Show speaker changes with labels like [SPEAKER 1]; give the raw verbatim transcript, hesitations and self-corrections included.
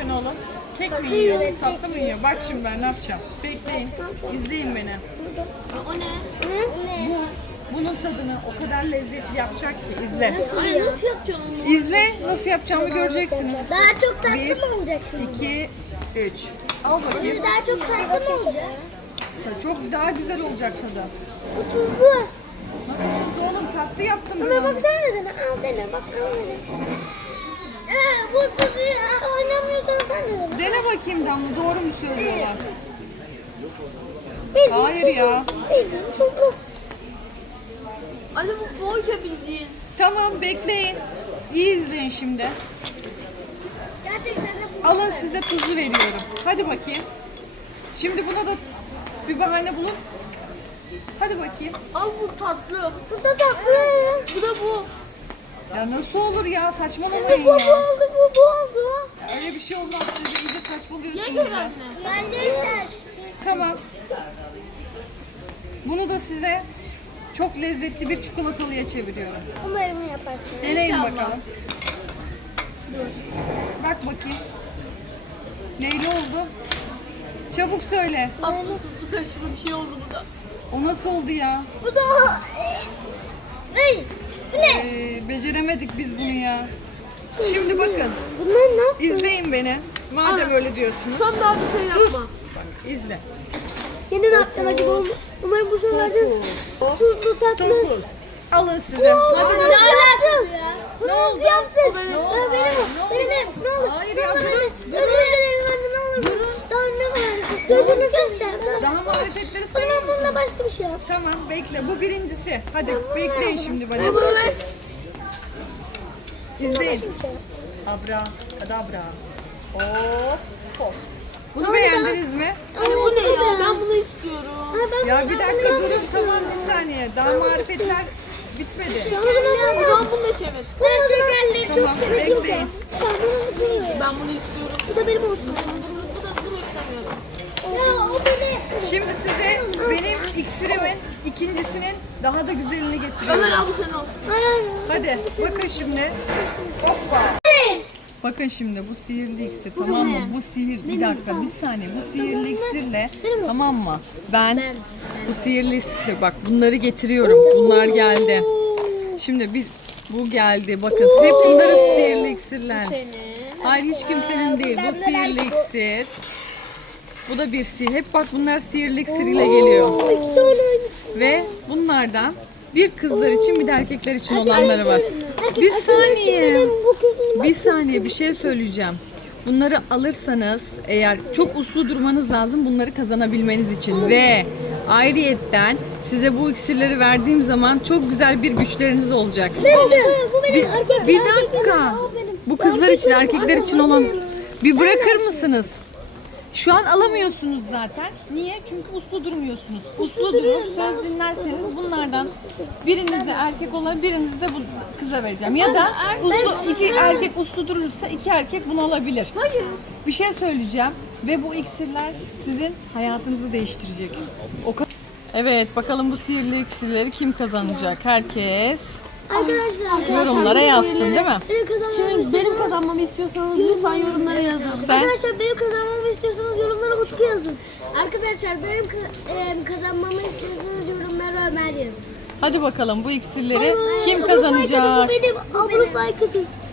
[SPEAKER 1] yiyorsun oğlum? Kek mi yiyor? Tatlı mı yiyor? Bak şimdi ben ne yapacağım. Bekleyin. İzleyin beni.
[SPEAKER 2] O ne?
[SPEAKER 1] Bu, bunun tadını o kadar lezzetli yapacak ki. İzle.
[SPEAKER 2] Ay nasıl yapacaksın onu?
[SPEAKER 1] İzle. Nasıl yapacağımı göreceksiniz.
[SPEAKER 3] Daha çok tatlı
[SPEAKER 1] Bir,
[SPEAKER 3] mı olacak şimdi?
[SPEAKER 1] iki, üç. Al bakayım.
[SPEAKER 3] Şimdi daha çok tatlı mı olacak?
[SPEAKER 1] Çok daha güzel olacak tadı.
[SPEAKER 3] Bu tuzlu.
[SPEAKER 1] Nasıl tuzlu oğlum? Tatlı yaptım ben
[SPEAKER 3] Ama
[SPEAKER 1] onu.
[SPEAKER 3] bak sen de dene. Al dene bak al dene. Ee, bu tuzlu ya. Oynamıyorsan sen de dene.
[SPEAKER 1] Dene bakayım Damla. Doğru mu söylüyorlar?
[SPEAKER 3] Bildiğin
[SPEAKER 1] Hayır
[SPEAKER 3] tuzlu.
[SPEAKER 1] ya.
[SPEAKER 3] Bildiğin tuzlu.
[SPEAKER 2] Anne bu poğaça bildiğin.
[SPEAKER 1] Tamam bekleyin. İyi izleyin şimdi.
[SPEAKER 3] Gerçekten de bu.
[SPEAKER 1] Alın size tuzlu veriyorum. Hadi bakayım. Şimdi buna da bir bahane bulun. Hadi bakayım.
[SPEAKER 2] Al bu tatlı.
[SPEAKER 3] Bu da tatlı.
[SPEAKER 2] Bu da bu.
[SPEAKER 1] Ya nasıl olur ya?
[SPEAKER 3] Bu
[SPEAKER 1] Saçmalamayın
[SPEAKER 3] bu
[SPEAKER 1] ya.
[SPEAKER 3] oldu bu bu oldu.
[SPEAKER 1] Ya öyle bir şey olmaz. Siz de iyice
[SPEAKER 2] Ye
[SPEAKER 1] saçmalıyorsunuz
[SPEAKER 2] gör
[SPEAKER 1] ya.
[SPEAKER 2] anne.
[SPEAKER 3] Yerler.
[SPEAKER 1] Tamam. Bunu da size çok lezzetli bir çikolatalıya çeviriyorum.
[SPEAKER 3] Umarım yaparsın.
[SPEAKER 1] Deneyin
[SPEAKER 2] İnşallah.
[SPEAKER 1] bakalım. Bak bakayım. Neyle oldu? Çabuk söyle.
[SPEAKER 2] Tatlı sütlü karışımı bir şey oldu burada.
[SPEAKER 1] O nasıl oldu ya?
[SPEAKER 3] Bu da... Ne? Bu ne?
[SPEAKER 1] Ee, beceremedik biz bunu ya. Şimdi bakın.
[SPEAKER 3] Bunlar ne yaptı?
[SPEAKER 1] İzleyin beni. Madem öyle diyorsunuz.
[SPEAKER 2] Son daha bir şey yapma.
[SPEAKER 1] Bak izle.
[SPEAKER 3] Yine ne yaptın acaba? Umarım bu sefer de
[SPEAKER 1] Topuz.
[SPEAKER 3] tuzlu tatlı.
[SPEAKER 1] Topuz. Alın size.
[SPEAKER 3] Hadi
[SPEAKER 1] Hadi.
[SPEAKER 3] ne yaptın? Bunu
[SPEAKER 1] Ne
[SPEAKER 3] nasıl
[SPEAKER 1] oldu?
[SPEAKER 3] yaptın?
[SPEAKER 2] O benim.
[SPEAKER 1] Ne oldu?
[SPEAKER 3] Ya benim
[SPEAKER 1] Ne
[SPEAKER 3] o.
[SPEAKER 1] oldu?
[SPEAKER 3] Benim. Ne olur.
[SPEAKER 1] Hayır
[SPEAKER 3] Ne
[SPEAKER 1] ya,
[SPEAKER 3] olur,
[SPEAKER 1] durun,
[SPEAKER 3] hadi.
[SPEAKER 1] durun.
[SPEAKER 3] Özür dilerim anne ne olur. Daha ne var? Gözünü göster.
[SPEAKER 1] Daha marifetleri
[SPEAKER 3] Tamam
[SPEAKER 1] sayın.
[SPEAKER 3] bununla başka bir şey yap.
[SPEAKER 1] Tamam bekle. Bu birincisi. Hadi bekleyin şimdi bana.
[SPEAKER 3] Bunlar
[SPEAKER 1] İzleyin.
[SPEAKER 3] başka bir şey yap.
[SPEAKER 1] Abra, kadabra. Hop, pof. Bunu beğendiniz mi?
[SPEAKER 2] Anne bu ne ya? Ben bunu istiyorum.
[SPEAKER 3] Ha, ben
[SPEAKER 1] Ya
[SPEAKER 3] bunu
[SPEAKER 1] bir
[SPEAKER 3] sen
[SPEAKER 1] dakika
[SPEAKER 3] bunu
[SPEAKER 1] durun
[SPEAKER 3] yapmıştın.
[SPEAKER 1] tamam bir saniye. Daha marifetler bitmedi.
[SPEAKER 2] O zaman bunu da çevir.
[SPEAKER 3] Ben şekerleri
[SPEAKER 1] Tamam,
[SPEAKER 3] çok seviyorum.
[SPEAKER 1] bekleyin.
[SPEAKER 3] Ben bunu seviyorum.
[SPEAKER 2] Ben bunu istiyorum.
[SPEAKER 3] Bu da benim olsun.
[SPEAKER 2] Bunu, bunu, bu da, bunu istemiyorum.
[SPEAKER 3] Ya o böyle.
[SPEAKER 1] Şimdi size benim iksirimin ikincisinin daha da güzelini
[SPEAKER 2] Ömer
[SPEAKER 1] getiriyorum.
[SPEAKER 2] al bu senin olsun.
[SPEAKER 3] Hayır.
[SPEAKER 1] Hadi bakın şimdi. Hoppa. Bakın şimdi bu sihirli iksir tamam mı? Bu sihir bir dakika bir saniye bu sihirli iksirle tamam mı? Ben bu sihirli iksirle bak bunları getiriyorum. Bunlar geldi. Şimdi bir bu geldi. Bakın hep bunların sihirli iksirler.
[SPEAKER 2] Senin.
[SPEAKER 1] Hayır hiç kimsenin değil. Bu sihirli iksir. Bu da bir sihir. Hep bak bunlar sihirli iksir ile geliyor.
[SPEAKER 3] İki tane aynısı.
[SPEAKER 1] Ve bunlardan bir kızlar için bir de erkekler için olanları var.
[SPEAKER 3] Herkes-
[SPEAKER 1] Bir
[SPEAKER 3] herkes
[SPEAKER 1] saniye.
[SPEAKER 3] benim bu kızım.
[SPEAKER 1] Bir saniye bir şey söyleyeceğim. Bunları alırsanız eğer çok uslu durmanız lazım bunları kazanabilmeniz için ve ayrıyetten size bu iksirleri verdiğim zaman çok güzel bir güçleriniz olacak.
[SPEAKER 3] Bu benim
[SPEAKER 1] Bir,
[SPEAKER 3] erkek.
[SPEAKER 1] bir
[SPEAKER 3] erkek
[SPEAKER 1] dakika.
[SPEAKER 3] benim, o benim.
[SPEAKER 1] Bu kızlar için erkekler için olan bir bırakır mısınız? Şu an alamıyorsunuz zaten. Niye? Çünkü uslu durmuyorsunuz. Uslu durup söz dinlerseniz bunlardan biriniz de erkek olan biriniz de bu kıza vereceğim. Ya da uslu iki erkek uslu durursa iki erkek bunu alabilir.
[SPEAKER 3] Hayır.
[SPEAKER 1] Bir şey söyleyeceğim ve bu iksirler sizin hayatınızı değiştirecek. O kadar. Evet, bakalım bu sihirli iksirleri kim kazanacak? Herkes
[SPEAKER 3] Arkadaşlar.
[SPEAKER 1] yorumlara yazsın, değil mi?
[SPEAKER 3] Benim kazanmamı
[SPEAKER 2] Şimdi
[SPEAKER 3] istiyorsanız.
[SPEAKER 2] benim kazanmamı istiyorsanız lütfen yorumlara yazın.
[SPEAKER 1] Sen
[SPEAKER 3] Arkadaşlar benim kazanmamı istiyorsanız yorumlara Utku yazın. Arkadaşlar benim ka- e, kazanmamı istiyorsanız yorumlara Ömer yazın.
[SPEAKER 1] hadi bakalım bu iksirleri
[SPEAKER 3] Ay,
[SPEAKER 1] kim
[SPEAKER 3] abla
[SPEAKER 1] kazanacak?
[SPEAKER 3] like atın, Bu benim. Abla like atın.